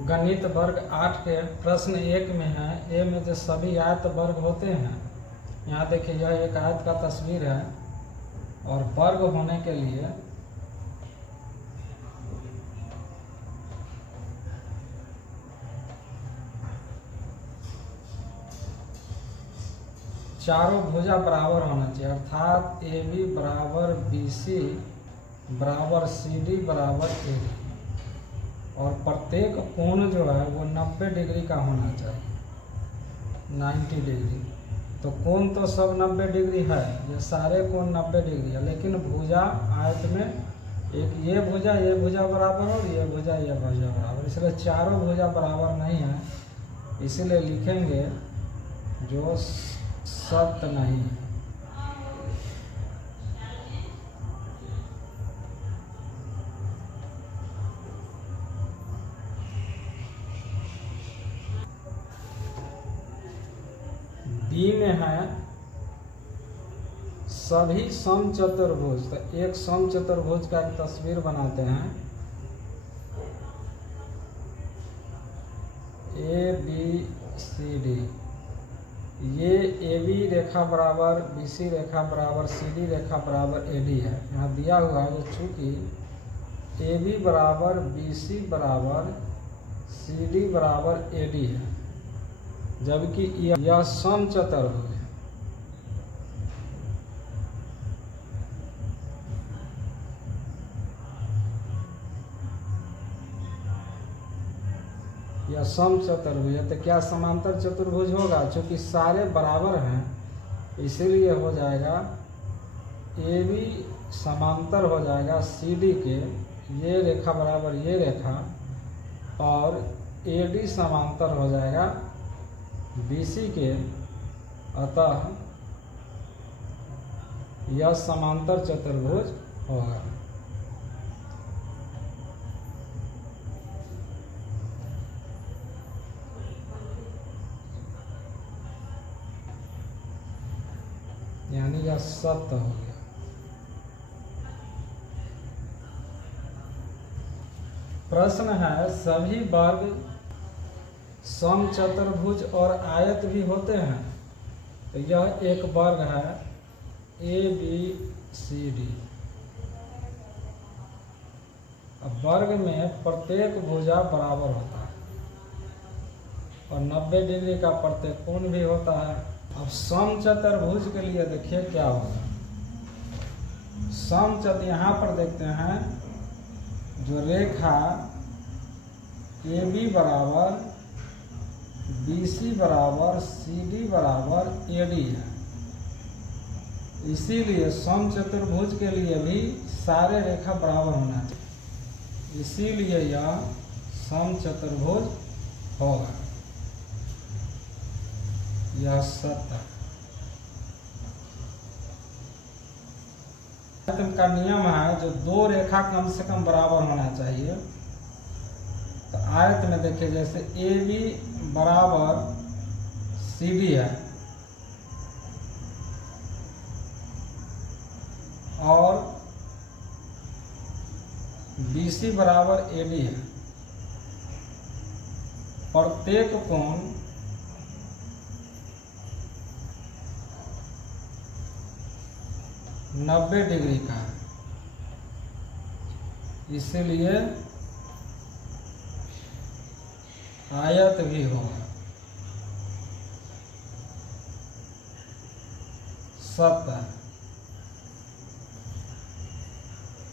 गणित वर्ग 8 के प्रश्न 1 में है। ए में जो सभी आयत वर्ग होते हैं, यहाँ देखिए यह एक आयत का तस्वीर है और वर्ग होने के लिए चारों भुजा बराबर होना चाहिए, अर्थात ए बी बराबर बी सी बराबर सी डी बराबर ए डी, और प्रत्येक कोण जो है वो 90 डिग्री का होना चाहिए, 90 डिग्री। तो कोण तो सब 90 डिग्री है, ये सारे कोण 90 डिग्री है, लेकिन भुजा आयत में एक ये भुजा बराबर और ये भुजा बराबर, इसलिए चारों भुजा बराबर नहीं है, इसीलिए लिखेंगे जो सत्य नहीं है। बी में है सभी समचतुर्भुज। तो एक समचतुर्भुज का एक तस्वीर बनाते हैं, ए बी सी डी। ये ए बी रेखा बराबर बी सी रेखा बराबर सी डी रेखा बराबर ए डी है। यहाँ दिया हुआ है चूंकि ए बी बराबर बी सी बराबर सी डी बराबर ए डी है, जबकि यह समचतुर्भुज है। यह समचतुर्भुज है, तो क्या समांतर चतुर्भुज होगा? चूंकि सारे बराबर हैं इसीलिए हो जाएगा ए बी समांतर हो जाएगा सी डी के, ये रेखा बराबर ये रेखा, और ए डी समांतर हो जाएगा BC के, अतः यह समांतर चतुर्भुज होगा। यानी यह सत्य हो गया। प्रश्न है सभी वर्ग समचतुर्भुज और आयत भी होते हैं। तो यह एक वर्ग है ए बी सी डी। अब वर्ग में प्रत्येक भुजा बराबर होता है और 90 डिग्री का प्रत्येक कोण भी होता है। अब समचतुर्भुज के लिए देखिए क्या होगा। समचतुर्भुज यहाँ पर देखते हैं, जो रेखा ए बी बराबर बी सी बराबर सी डी बराबर ए डी है, इसीलिए समचतुर्भुज के लिए भी सारे रेखा बराबर होना चाहिए, इसीलिए यह समचतुर्भुज होगा। यह सत्य का नियम है, जो दो रेखा कम से कम बराबर होना चाहिए। तो आयत में देखिए जैसे ए बी बराबर सी डी है और बी सी बराबर ए डी है, प्रत्येक कोण 90 डिग्री का है, इसलिए आयत भी होगा। सत्य।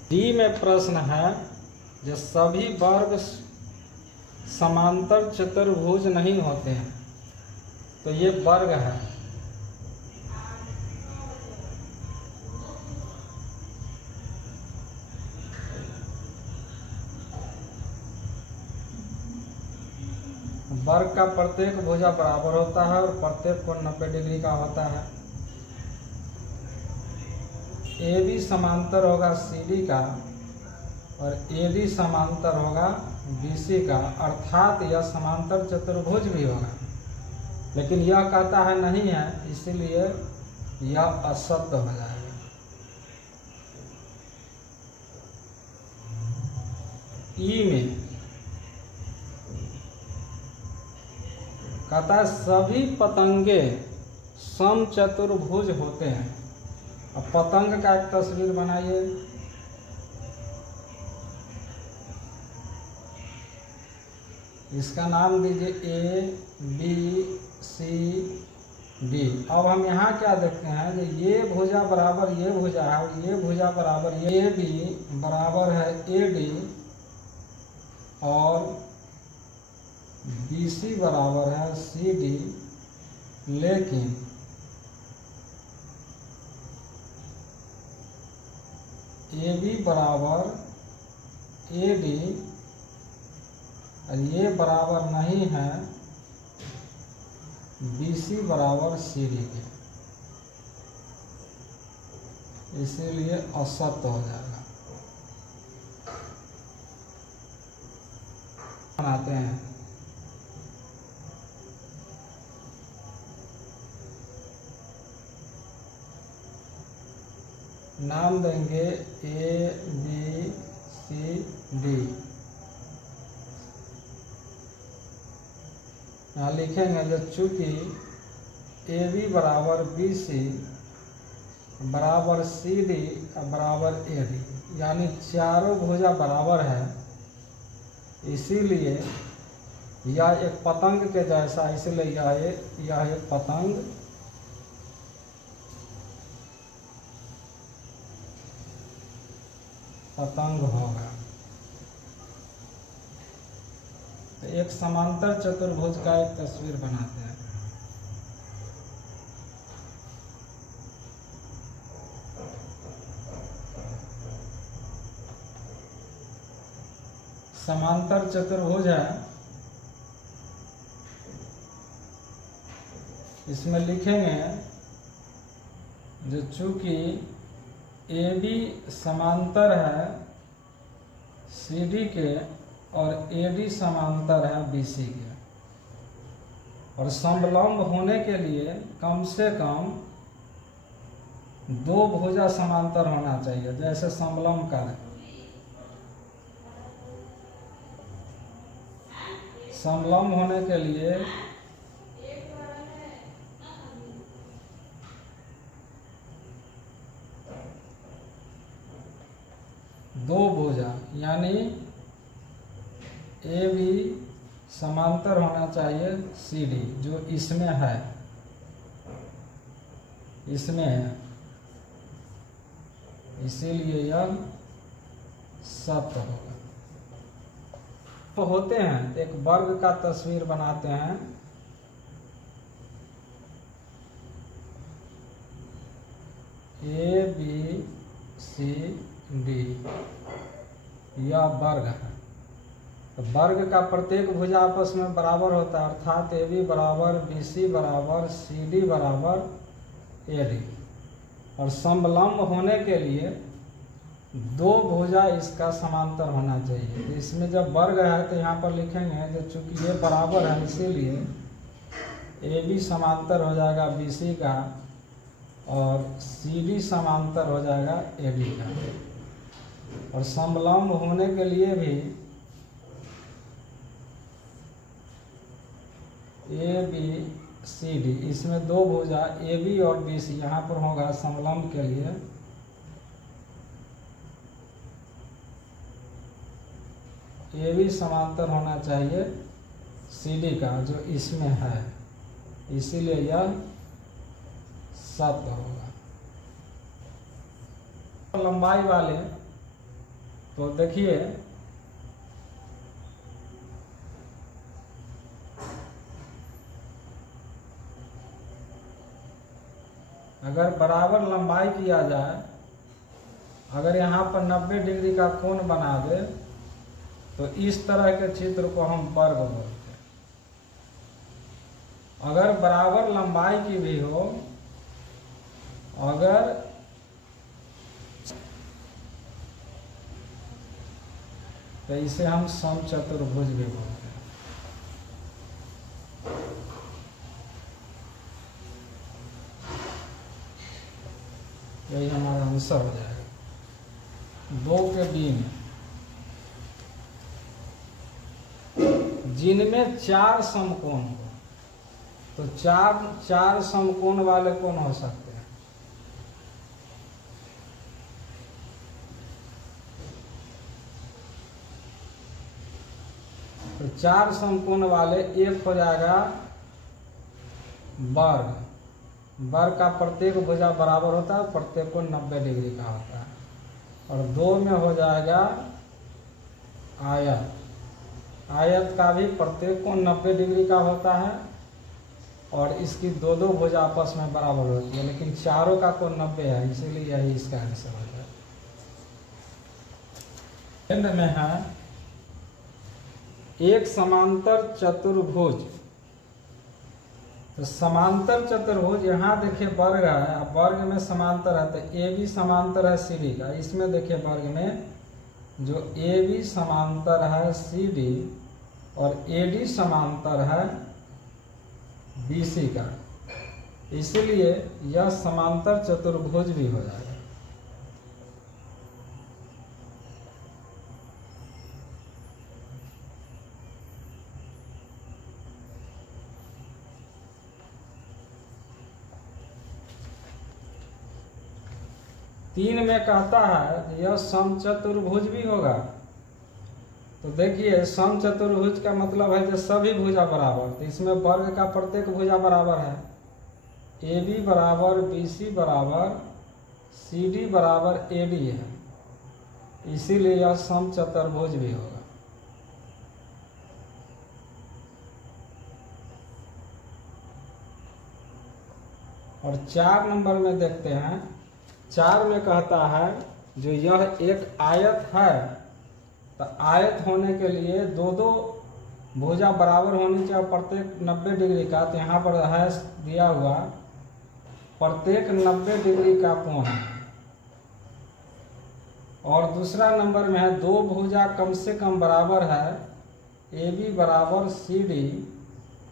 डी में प्रश्न है जो सभी वर्ग समांतर चतुर्भुज नहीं होते हैं। तो ये वर्ग है, वर्ग का प्रत्येक भुजा बराबर होता है और प्रत्येक कोण 90 डिग्री का होता है। ए बी समांतर होगा सी डी का और ए डी समांतर होगा बी सी का, अर्थात यह समांतर चतुर्भुज भी होगा, लेकिन यह कहता है नहीं है, इसीलिए यह असत्य हो जाएगा। ई में कहता है सभी पतंगे समचतुर्भुज होते हैं। अब पतंग का एक तस्वीर बनाइए। इसका नाम दीजिए ए बी सी डी। अब हम यहाँ क्या देखते हैं कि ये भुजा बराबर ये भुजा है और ये भुजा बराबर ये बी बराबर है ए डी और बी सी बराबर है सी डी, लेकिन ए बी बराबर ए डी और ये बराबर नहीं है बी सी बराबर सी डी के, इसीलिए असत्य हो जाएगा। बनाते हैं नाम देंगे ए बी सी डी। यहाँ लिखेंगे जो चूंकि ए बी बराबर बी सी बराबर सी डी बराबर ए डी, यानी चारों भुजा बराबर है, इसीलिए यह एक पतंग के जैसा, इसलिए यह एक पतंग होगा। तो एक समांतर चतुर्भुज का एक तस्वीर बनाते हैं। समांतर चतुर्भुज है, इसमें लिखेंगे जो चूंकि ए बी समांतर है सी डी के और ए डी समांतर है बी सी के, और समलंब होने के लिए कम से कम दो भुजा समांतर होना चाहिए। जैसे समलंब का समलंब होने के लिए दो भुजा, यानी ए बी समांतर होना चाहिए सी डी, जो इसमें है, इसीलिए यह सत्य होगा। तो होते हैं एक वर्ग का तस्वीर बनाते हैं। ए बी सी डी यह वर्ग है। तो वर्ग का प्रत्येक भुजा आपस में बराबर होता है, अर्थात ए बी बराबर बी सी बराबर सी डी बराबर ए डी, और समलंब होने के लिए दो भुजा इसका समांतर होना चाहिए। इसमें जब वर्ग है तो यहाँ पर लिखेंगे जो चूंकि ये बराबर है, इसीलिए ए बी समांतर हो जाएगा बी सी का और सी डी समांतर हो जाएगा ए डी का, और समलंब होने के लिए भी ए बी सी डी, इसमें दो भुजा ए बी और बी सी यहाँ पर होगा समलंब के लिए ए बी समांतर होना चाहिए सी डी का, जो इसमें है, इसीलिए यह सत्य होगा। लंबाई वाले तो देखिए अगर बराबर लंबाई किया जाए, अगर यहाँ पर 90 डिग्री का कोण बना दे तो इस तरह के चित्र को हम वर्ग बोलते हैं। अगर बराबर लंबाई की भी हो, अगर तो इसे हम समचतुर्भुज भी बोलते हैं। यही हमारा आंसर हो जाएगा। 2 के डी में जिनमें 4 समकोण हो, तो चार समकोण वाले कोण हो सकते हैं। तो 4 समकोण वाले, एक हो जाएगा वर्ग, वर्ग का प्रत्येक भुजा बराबर होता है, प्रत्येक कोण 90 डिग्री का होता है। और 2 में हो जाएगा आयत, आयत का भी प्रत्येक कोण 90 डिग्री का होता है और इसकी दो भुजा आपस में बराबर होती है, लेकिन चारों का कोण 90 है, इसीलिए यही इसका आंसर हो जाए। एंड में है एक समांतर चतुर्भुज। तो समांतर चतुर्भुज, यहाँ देखिए वर्ग है, अब वर्ग में समांतर है, तो ए बी समांतर है सी डी का। इसमें देखिए वर्ग में जो ए बी समांतर है सी डी और ए डी समांतर है बी सी का, इसलिए यह समांतर चतुर्भुज भी हो जाएगा। तीन में कहता है यह समचतुर्भुज भी होगा। तो देखिए समचतुर्भुज का मतलब है कि सभी भुजा बराबर, तो इसमें वर्ग का प्रत्येक भुजा बराबर है। ए बी बराबर बी सी बराबर सी डी बराबर ए डी है, इसीलिए यह समचतुर्भुज भी होगा। और 4 नंबर में देखते हैं, 4 में कहता है जो यह एक आयत है, तो आयत होने के लिए दो भुजा बराबर होनी चाहिए, प्रत्येक 90 डिग्री का। तो यहाँ पर है दिया हुआ प्रत्येक 90 डिग्री का कोण है। और दूसरा नंबर में है दो भुजा कम से कम बराबर है, ए बी बराबर सी डी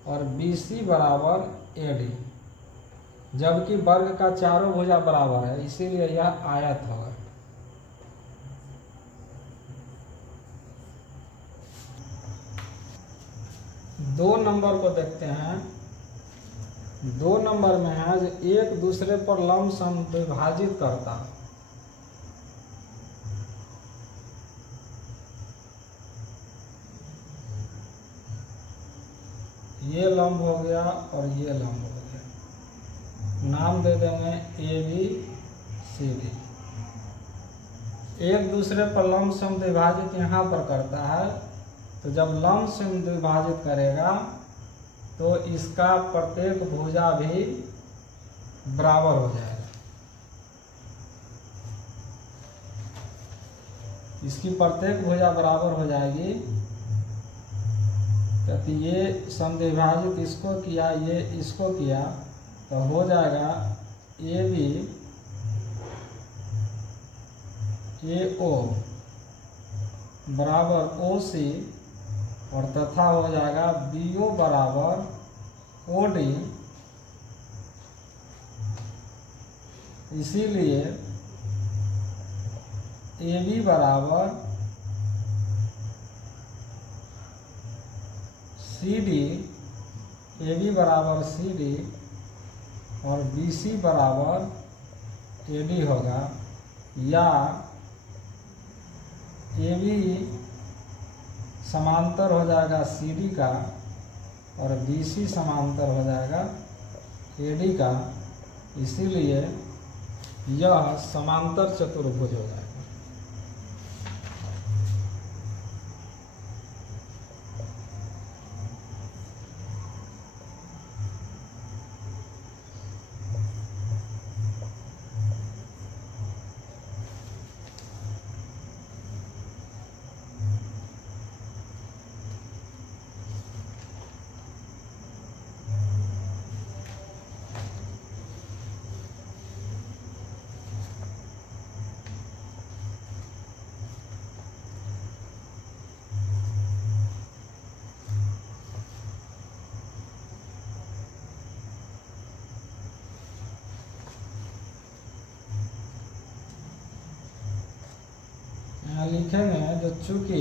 और बी सी बराबर ए डी, जबकि वर्ग का चारों भुजा बराबर है, इसीलिए यह आयत होगा। दो नंबर को देखते हैं। 2 नंबर में है जो एक दूसरे पर लमसम विभाजित करता। ये लंब हो गया और ये लंब हो गया, नाम दे देंगे ए बी सी डी। एक दूसरे पर लमसम विभाजित यहाँ पर करता है, तो जब लमसम विभाजित करेगा तो इसका प्रत्येक भुजा भी बराबर हो जाएगा। इसकी प्रत्येक भुजा बराबर हो जाएगी। तो ये समद्विभाजित इसको किया, ये इसको किया, तो हो जाएगा ए बी ए ओ बराबर ओ सी, और तथा हो जाएगा बी ओ बराबर ओ डी। इसीलिए ए बी बराबर सी डी, ए बी बराबर सी डी और बी सी बराबर ए डी होगा, या ए बी समांतर हो जाएगा सी डी का और बी सी समांतर हो जाएगा ए डी का, इसीलिए यह समांतर चतुर्भुज हो जाएगा। लिखेंगे जो चूंकि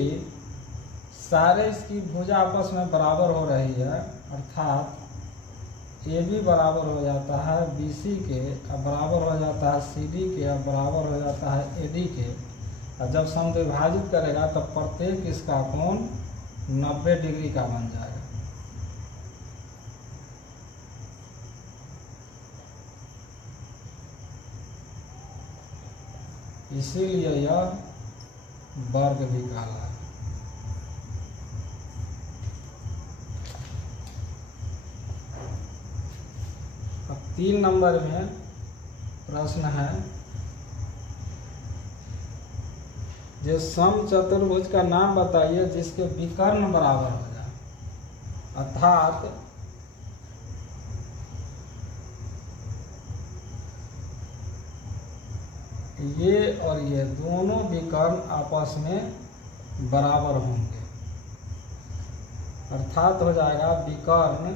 सारे इसकी भुजा आपस में बराबर हो रही है, अर्थात ए बी बराबर हो जाता है बी सी के, अब बराबर हो जाता है सी डी के, अब बराबर हो जाता है ए डी के। और जब समद्विभाजित करेगा तब प्रत्येक इसका कोण 90 डिग्री का बन जाएगा। इसीलिए यह वर्ग भी कहलाता है। अब 3 नंबर में प्रश्न है, जो समचतुर्भुज का नाम बताइए जिसके विकर्ण बराबर हो जाए, अर्थात ये और ये दोनों विकर्ण आपस में बराबर होंगे। अर्थात हो जाएगा विकर्ण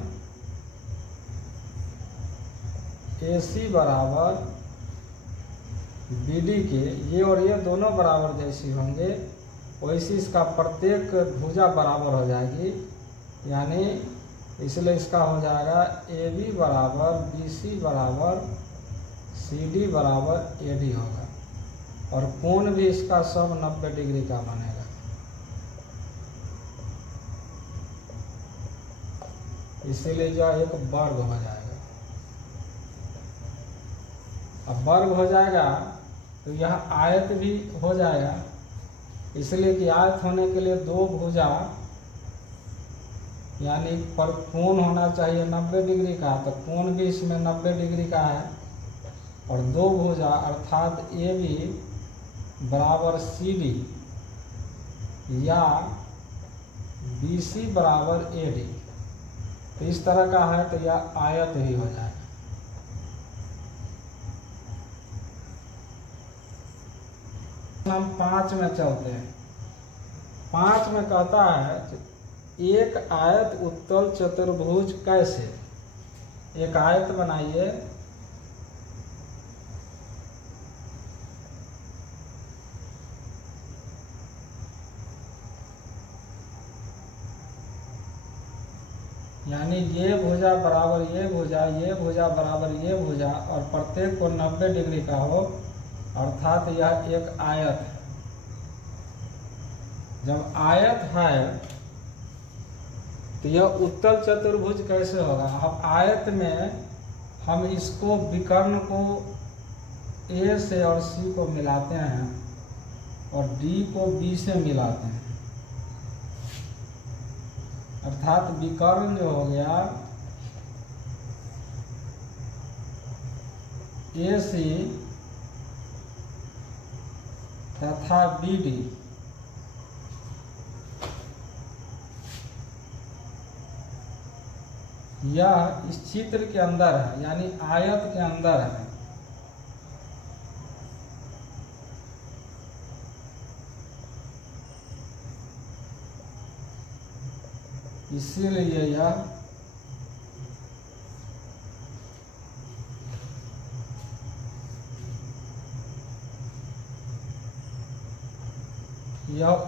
AC बराबर BD के, ये और ये दोनों बराबर जैसी होंगे, वैसी इसका प्रत्येक भुजा बराबर हो जाएगी। यानी इसलिए इसका हो जाएगा AB बराबर BC बराबर CD बराबर AD होगा, और कोण भी इसका सब 90 डिग्री का बनेगा। इसीलिए यह एक वर्ग हो जाएगा। अब वर्ग हो जाएगा तो यह आयत भी हो जाएगा, इसलिए कि आयत होने के लिए दो भुजा यानी पर कोण होना चाहिए 90 डिग्री का, तो कोण भी इसमें 90 डिग्री का है। और दो भुजा अर्थात AB बराबर CD या BC बराबर AD, तो इस तरह का है तो यह आयत ही हो जाएगा। हम 5 में चलते हैं। 5 में कहता है एक आयत उत्तल चतुर्भुज कैसे। एक आयत बनाइए, यानी ये भुजा बराबर ये भुजा बराबर ये भुजा, और प्रत्येक को 90 डिग्री का हो, अर्थात यह एक आयत है। जब आयत है तो यह उत्तल चतुर्भुज कैसे होगा। अब आयत में हम इसको विकर्ण को A से और C को मिलाते हैं और D को B से मिलाते हैं, अर्थात विकर्ण जो हो गया AC तथा BD, यह इस चित्र के अंदर है, यानी आयत के अंदर है। इसीलिए यह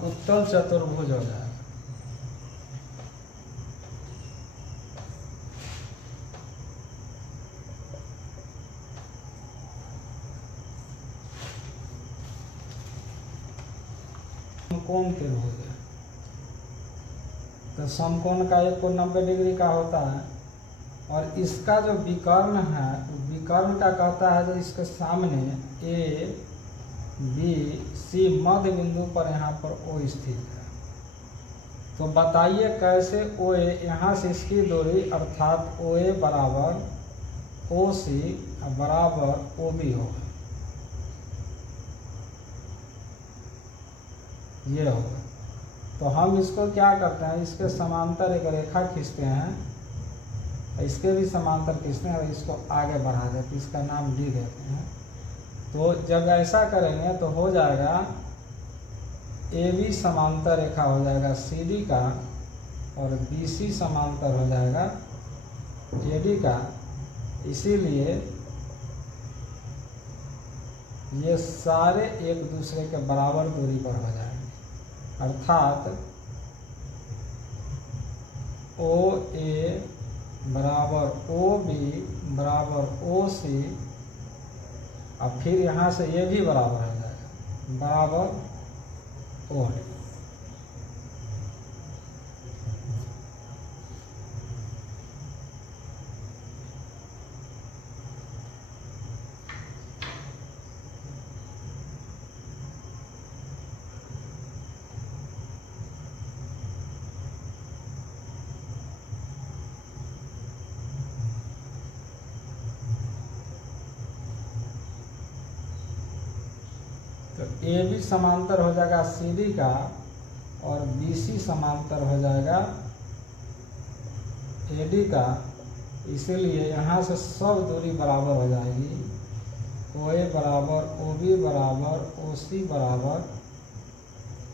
उत्तल चतुर्भुज हो जाएगा। समकोण त्रिभुज है, तो समकोण का एक कोण 90 डिग्री का होता है, और इसका जो विकर्ण है, विकर्ण का कहता है जो इसके सामने A B C मध्य बिंदु पर यहाँ पर O स्थित है। तो बताइए कैसे OA, यहाँ से इसकी दूरी अर्थात OA बराबर OC बराबर OB होगा, ये होगा। तो हम इसको क्या करते हैं, इसके समांतर एक रेखा खींचते हैं, इसके भी समांतर खींचते हैं और इसको आगे बढ़ा देते हैं, इसका नाम D देते हैं। तो जब ऐसा करेंगे तो हो जाएगा AB समांतर रेखा हो जाएगा CD का, और BC समांतर हो जाएगा AD का। इसीलिए ये सारे एक दूसरे के बराबर दूरी पर हो जाएंगे, अर्थात OA बराबर ओ बी बराबर ओ सी, और फिर यहाँ से ये भी बराबर हो जाएगा बराबर ओ डी। तो ए बी समांतर हो जाएगा सी डी का, और बी सी समांतर हो जाएगा ए डी का। इसीलिए यहाँ से सब दूरी बराबर हो जाएगी। ओ ए बराबर ओ बी बराबर ओ सी बराबर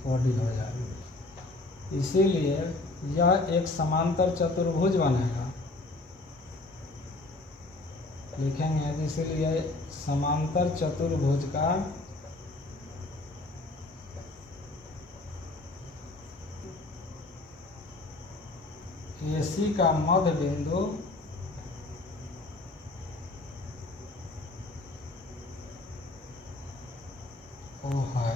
ओ डी हो जाएगी। इसीलिए यह एक समांतर चतुर्भुज बनेगा, लिखेंगे। इसीलिए समांतर चतुर्भुज का AC का मध्य बिंदु O है।